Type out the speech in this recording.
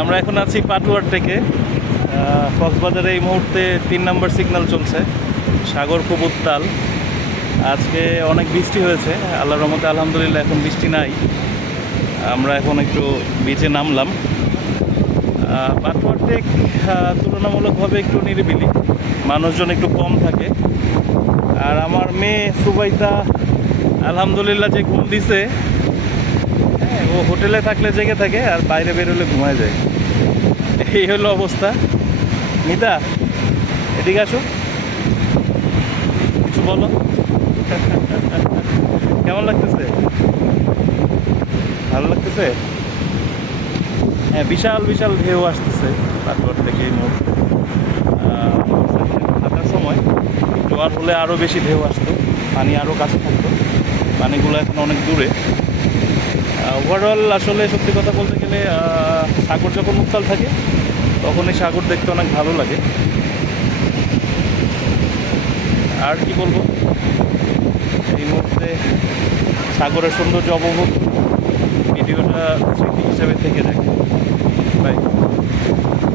আমরা এখন আছি পাটুয়ার থেকে। কক্সবাজারে এই মুহূর্তে 3 নম্বর সিগন্যাল চলছে। সাগর খুব উত্তাল। আজকে অনেক বৃষ্টি হয়েছে, আল্লাহর রহমতে আলহামদুলিল্লাহ এখন বৃষ্টি নাই। আমরা এখন একটু বিচে নামলাম। পাটুয়ার টেক তুলনামূলকভাবে একটু নিরিবিলি, মানুষজন একটু কম থাকে। আর আমার মেয়ে সুবাইতা আলহামদুলিল্লাহ যে ঘুম দিছে, হ্যাঁ, ও হোটেলে থাকলে জেগে থাকে আর বাইরে বেরোলে ঘুমায় যায়। এই হলো অবস্থা। মিতা, এদিকে আসো, কিছু বলো। কেমন লাগতেছে? ভালো লাগতেছে? হ্যাঁ, বিশাল বিশাল ঢেউ আসতেছে পাটুয়ার থেকে এই মুহূর্তে। থাকার সময় জোয়ার হলে আরও বেশি ঢেউ আসতো, পানি আরও কাছে থাকতো। পানিগুলো এখন অনেক দূরে। ওভারঅল আসলে সত্যি কথা বলতে গেলে সাগর যখন উত্তাল থাকে তখন এই সাগর দেখতে অনেক ভালো লাগে। আর কি বলবো, এই মুহূর্তে সাগরের সৌন্দর্য উপভোগ, ভিডিওটা স্মৃতি হিসাবে থেকে যায়। বাই।